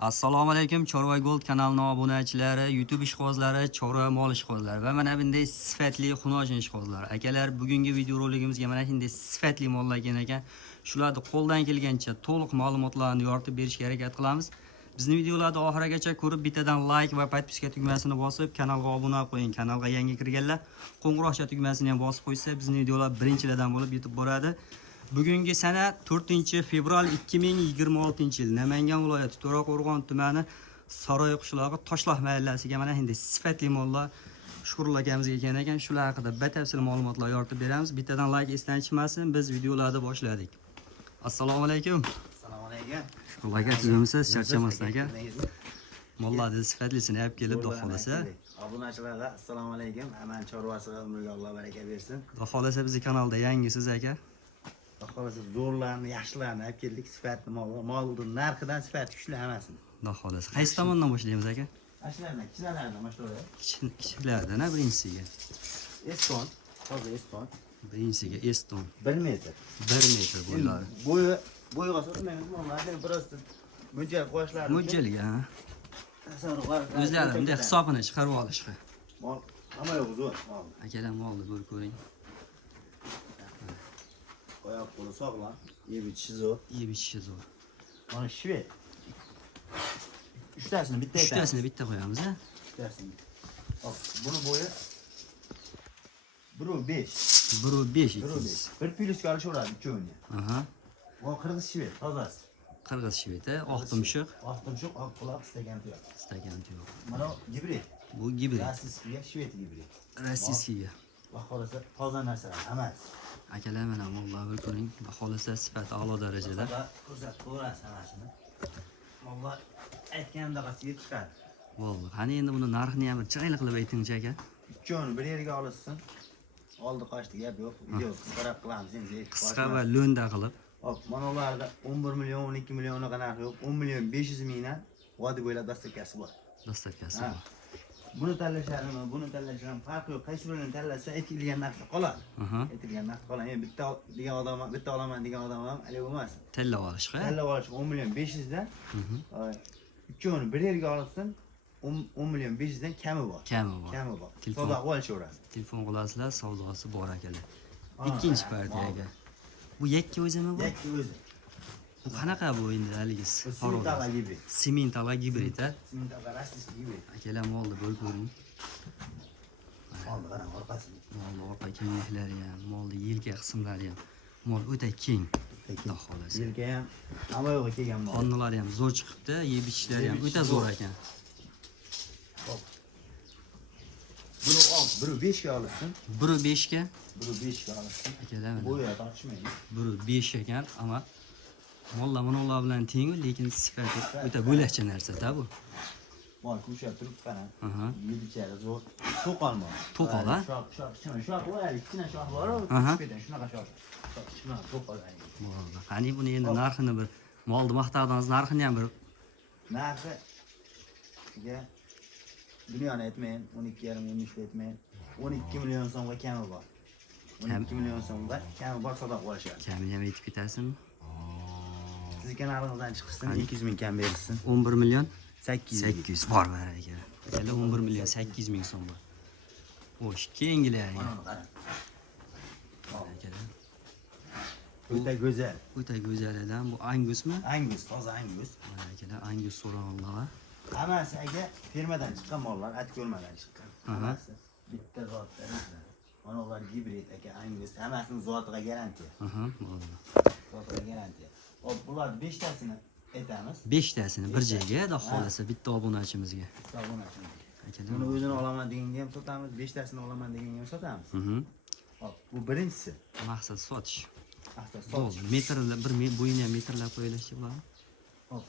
Assalomu alaykum Chorva Gold kanalining obunachilari, YouTube ishqibozlari, chorva mol ishqibozlari va mana bunday sifatli xunoj ishqibozlari. Akalar, bugungi video roligimizga mana shunday sifatli mollar ekan. Shularni qo'ldan kelgancha to'liq ma'lumotlarni yoritib berishga harakat qilamiz. Bizning videolarni oxirigacha ko'rib, bittadan like va podpiska tugmasini bosib, kanalga obuna qo'ying. Kanalga yangi kirganlar qo'ng'iroqcha tugmasini ham bosib qo'ysa, bizning videolar birinchilardan bo'lib yetib boradi. Bugungi sana 4-fevral 2026-yil Namangan viloyati To'raqo'rg'on tumani Saroy qishlog'i Toshloq mahallasiga mana endi sifatli mollar Shukrul akamizga ekan. Shular haqida batafsil ma'lumotlar yoritib beramiz. Bittadan like esdan chiqmasin. Biz videolarni boshladik. Assalomu alaykum. Assalomu alaykum. Shukrul aka, sizmisiz? Charchamasdan aka. Mollarni sifatlisini olib kelib, xudo xolasa. Obunachilarga assalomu alaykum. Aman chorvasiga umriga Alloh baraka bersin. Xudo xolasa bizning kanalda yangisiz aka. Xohlasa zo'rlarni, yaxshilarni olib keldik, sifatli molni narxidan sifati kuchli hammasini. Xudo xolasa. Qaysi tomondan boshlaymiz aka? Ashlardan, kichiklardan boshlaymiz. Kichiklardan, birinchisiga. Eston, toza eston. Birinchisiga Eston. 1 metr. 1 metr bo'ylari. Bo'yiga so'rmaymiz, mollarni biroz mo'ljal qo'yishlar. Mo'ljalga, ha. O'zlari bunday hisobini chiqarib olishga. Mol hamma yo'q zo'r mol. Akalar molni ko'rib ko'ring. Oyoq qo'li sog'lom, yeb ichishi zo'r. Yeb ichishi zo'r. Mana shvet. 3 tasini bitta aytamiz. 3 tasini bitta qo'yamiz, ha? 3 tasini. Hop, buni bo'yi 1.5. 1.5 1.5. 1 plyusga olishaveradi uchovini. Aha. Bu qirg'iz shvet, tozasi. Qirg'iz shveti, oq tumshuq, oq quloq, stakan tuyoq. stakan tuyoq. Mana gibrid. Bu gibrid. Rossiyskiga, shvet gibrid. Rossiyskiga. Xohlasa toza narsalar hammasi. Akalar mana mollarni ko'ring. Xohlasa sifati a'lo darajada. Ko'rsatib ko'rasiz hammasini. Mollar aytganimdaqasiga chiqadi. Vallahi, qani endi buni narxini ham bir chiroyli qilib aytingchi aka. Uchovini bir yerga olishsin. Oldi qochdi gap yo'q. Video qisqarab qilamiz endi. Qisqa va lo'nda qilib. Hop, mana ularda 11 million, 12 million narxi yo'q. 10 million 500 mingdan vodi bo'ylab dastavkasi bor. Dastavkasi bor. Buni tanlashlarini, buni tanlashlarini farqi yo'q. Qaysi birini tanlasa aytilgan narxda qoladi. Aytilgan narxda qoladi. Endi bitta degan odam, bitta olaman degan odam ham hali emas. Tanlab olishga. Tanlab olish 10 million 500 dan. Uchovini bir yerga olsin, 10 million 500 dan kami bor. Kami bor. Savdo qilishaveradi. Telefon qilasizlar, savdosi bor akalar. Ikkinchi partiyaga. Bu yakka o'zimi bu? Yakka o'zi. Bu qanaqa bu endi haligi? Simentala gibrid. Simentala gibrid, ha? Simentala rossiyskiy gibrid. Akalar molni ko'rib ko'ring. Molni qarang orqasini. Molni orqa kengliklari ham, molni yelka qismlari ham. Mol o'ta keng. Xudo xolasa. Yelka ham hamma yo'g'i kelgan mol. Qonnalari ham zo'r chiqibdi, yeb ichishlari ham o'ta zo'r ekan. Hop. Buni 1.5 ga olsin. 1.5 ga? 1.5 ga olsin. Akalar. Bo'yi tortishmaydi. 1.5 ekan, ammo mollar bunalar bilan teng, lekin sifati o'ta bo'lakcha narsa-da bu. Mol ko'chab turib qarang. Aha. Yedichari zo'r. To'qol mol. To'qol, ha? Shoh bor, kichkina shoh bor-ku. Shunaqa shoh. Shunaqa to'qol. Bo'ldi. Qani buni endi narxini bir molni maqtadingiz, narxini ham bir narxiga dunyoni aytmayin, 12,5 aytmayin. 12 million so'mga kami bor. 12 million so'mga kami bor savdo qilishadi. Kamini ham aytib ketasizmi? Siz kanalingizdan chiqsin, 200 ming kam berilsin. 11 million 800 bor baraka. Akalar 11 million 800 ming so'm bor. Xo'sh, keyingilar. Akalar. O'ta go'zal. O'ta go'zal ekan. Bu Angusmi? Angus, toza Angus. Akalar, Angus so'rag'onlar. Hammasi aka fermadan chiqqan mollar, at ko'rmadan chiqqan. Hammasi bitta zotdan. Mana ular gibrid aka, Angus, hammasini zotiga garantiya. Bo'ldi. Zotiga garantiya. Hop, bular 5 tasini aytamiz. 5 tasini bir joyga, xudo xolasa bitta obunachimizga. Akalar. Buni o'zini olaman deganga ham sotamiz, 5 tasini olaman deganga ham sotamiz. Hop, bu birinchisi. Maqsad sotish. Maqsad Bo'ldi. Metrlar, bir bo'yini ham metrlab qo'yilishi bor. Hop.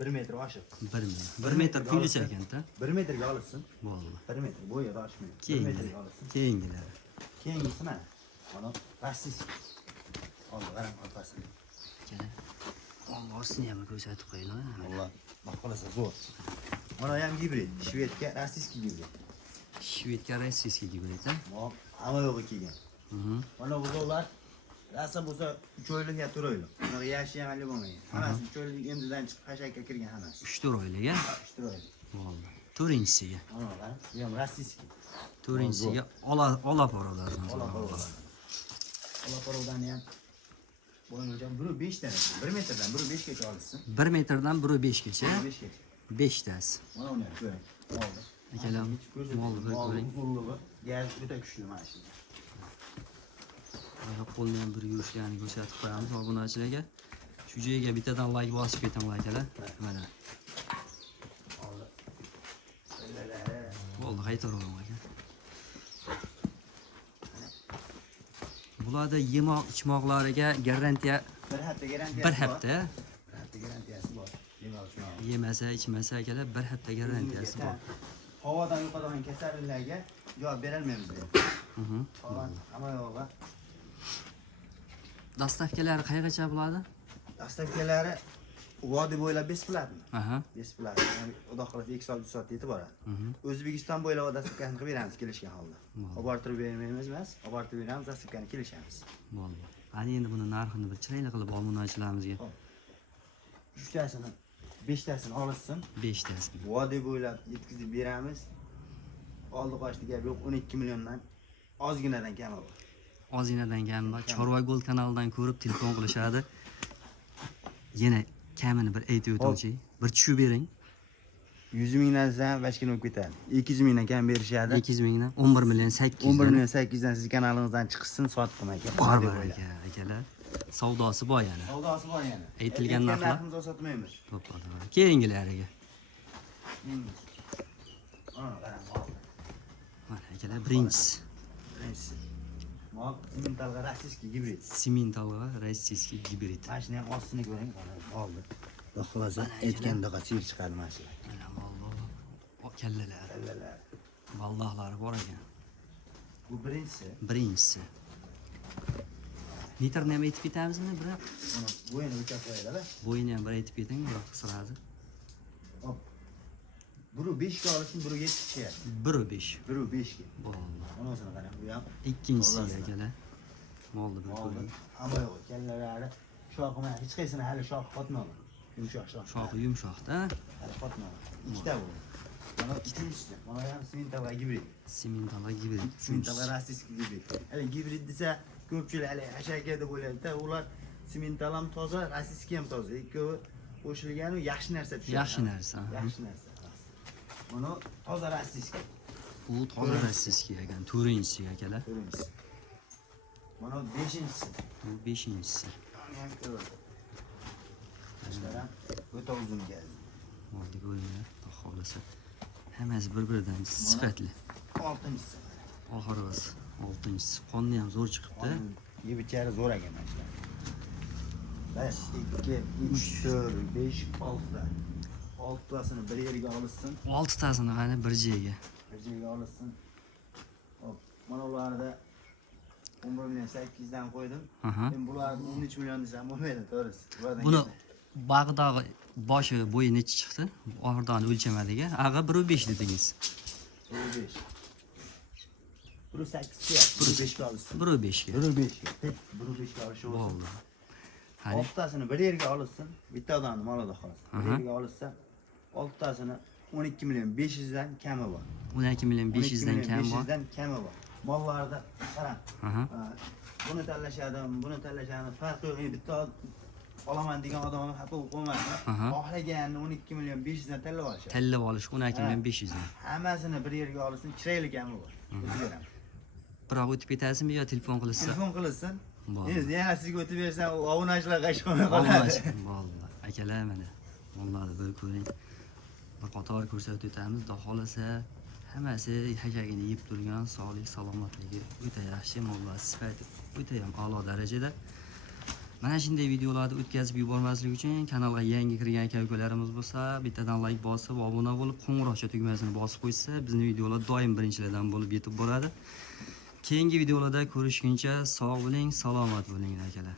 1 metr oshiq. 1 metr. 1 metr plyus ekan-da. 1 metrga olsin. Bo'ldi. 1 metr bo'yi oshmaydi. 1 metrga olsin. Keyingilar. Keyingisi mana. Mana rossiyskiy. Oldi, qarang orqasini. Alloh ostini ham ko'rsatib qo'yinglar. Alloh, xohlasa zo'r. Mana ham gibrid, shvedga rossiyskiy gibrid. Shvedga rossiyskiy gibrid, ha? Hamma yo'g'i kelgan. Mana buzoqlar Rasa bo'lsa 3 oylik yo 4 oylik. Unaqa yashaganlik bo'lmagan. Hammasi 3 oylik emdidan chiqib qashakka kirgan hammasi. 3-4 oylik a? 3 oylik. Bo'ldi. To'rtinchisiga. Ana qarang. Bu ham rossiyskiy. To'rtinchisiga ola paralardan. Olaparovdan ham bo'yinjam 1.5 dan, 1 metrdan 1.5 gacha olsin. 1 metrdan 1.5 gacha. 5 gacha. 5 tasi. Mana uni ham ko'ring. Oldi. Akalar molni bir ko'ring. Uzunligi gaz juda kuchli mana shu. Oyoq qo'lni ham bir yuvishlarini ko'rsatib qo'yamiz obunachilarga. Shu joyga bittadan like bosib ketaman akalar. Mana. Oldi. Bo'ldi, qaytaraman aka. Bularda yemoq ichmoqlariga garantiya 1 hafta garantiyasi 1 bor. hafta. 1 hafta garantiyasi bor. Yemoq. Yemasa, ichmasa akalar 1 hafta garantiyasi bor. Havodan yuqadigan kasalliklarga javob berolmaymiz deb. Hamma yo'g'a. Dastavkalari qayergacha bo'ladi? Dastavkalari vodiy bo'ylab besplatmi? Aha. Besplatmi. Ya'ni Xudo xohlasa 2 soat 3 soatda yetib boradi. O'zbekiston bo'ylab dastavkani qilib beramiz kelishgan holda. Olib borib bermaymiz emas, olib borib beramiz, dastavkani kelishamiz. Bo'ldi. Qani endi buni narxini bir chiroyli qilib obunachilarimizga. 3 tasini, 5 tasini olsin. 5 tasi. Vodiy bo'ylab yetkazib beramiz. Oldi qochdi gap yo'q, 12 milliondan ozginadan kami bor. Ozginadan kammi? Chorva Gold kanalidan ko'rib telefon qilishadi. Yana kamini bir aytib o'tingchi. Bir tushib bering. 100 mingdan ham bashkina bo'lib ketadi. 200 mingdan kam berishadi. 200 mingdan 11 million 800. 11 million 800 dan siz kanalingizdan chiqsin, sotdim aka. Barbar aka, akalar. Savdosi bor yana. Savdosi bor yana. Aytilgan narxlar narximizni sotmaymiz. to'padi. Keyingilariga. Ana qarang. Mana akalar birinchisi. Birinchisi. Moq simentalga rossiyskiy gibrid. Simental va rossiyskiy gibrid. Mana shuni ham ostini ko'ring. Oldi. Xudo xolasa aytganda sir chiqadi mana shu. Mana valloh. O kallalar, Kallalar. vallohlari bor ekan. Bu birinchisi. Birinchisi. Litrni ham aytib ketamizmi, biroq Mana bo'yini o'chab qo'yadi-da. bo'yini ham bir aytib keting, biroq qisqaradi. Hop. Buru 5 ga olishni, buru 7 tushyapti. 1.5. Buru 5 ga. Bo'ldi. Onasini qarang, bu ham Ikkinchisiga akalar. Molni bir oldi. ko'ring. Hamma yo'q, kallalari shoxi mana hech qaysini hali shoxi qotmagan. Yumshoq shox. Shoxi yumshoqda. Hali qotmagan. Ikkita bu. Mana ikkinchisi. Mana ham simental gibrid. Simental gibrid. Simental rossiyskiy gibrid. Hali gibrid desa ko'pchilik hali ashaka deb o'ylaydi-da. Ular simental ham toza, rossiyskiy ham toza. Ikkovi qo'shilgani yaxshi narsa tushadi. Yaxshi narsa. Yaxshi narsa. Buni toza rossiyskiy. Bu toza rossiyskiy ekan, to'rtinchisi akalar. Birinchisi. Mana 5-inchisi. Bu 5-inchisi. Tashqaram o'ta uzun keldi. Molni ko'ringlar, xudo xolasa. Hammasi bir-biridan sifatli. 6-inchisi. Oxirgisi 6-inchisi. Qonni ham zo'r chiqibdi. Yeb ichari zo'r ekan mana shu. 1 2 3 4 5 6 6tasini bir yerga olishsin. 6 tasini qani bir joyga. Bir joyga olishsin. Hop, mana ularda 11 million 800 dan qo'ydim. Men bularni 13 million desam bo'lmaydi, to'g'risi. Buni bag'dog'i boshi bo'yi necha chiqdi? Oxirdan o'lchamadiga. Ag'a 1.5 dedingiz. 1.5. 1.8 chiqyapti. 1.5 ga olishsin. 1.5 ga. 1.5 ga. 1.5 ga olishi bo'lsin. Bo'ldi. Qani Oltasini bir yerga olishsin. Bitta odamni malida qolsin. Bir yerga olishsa, oltasini 12 million 500 dan kami bor. 12 million 500 dan kam bor. 500 dan kami bor. Mollarda qarang. Aha. Buni tanlashadi, farqi yo'q. Endi bitta olaman degan odam xafa bo'lib qolmasin. Xohlaganini 12 million 500 dan tanlab olishadi. Tanlab olish 12 million 500 dan. Hammasini bir yerga olsin, chiroyli kami bor. O'zberaman. Biroq o'tib ketasizmi yo telefon qilsa? Telefon qilsin. Bo'ldi. Endi yana sizga o'tib bersam, obunachilar qaytib qolmay qoladi. Bo'ldi. Akalar mana mollarni bir ko'ring. Bir qator ko'rsatib o'tamiz. Xudo xolasa hammasi hajagini yeb turgan, sog'lik, salomatligi o'ta yaxshi mollar, sifati o'ta ham a'lo darajada. Mana shunday videolarni o'tkazib yubormaslik uchun kanalga yangi kirgan aka-ukalarimiz bo'lsa, bittadan like bosib, obuna bo'lib, qo'ng'iroqcha tugmasini bosib qo'ysa, bizning videolar doim birinchilardan bo'lib yetib boradi. Keyingi videolarda ko'rishguncha sog' bo'ling, salomat bo'ling akalar.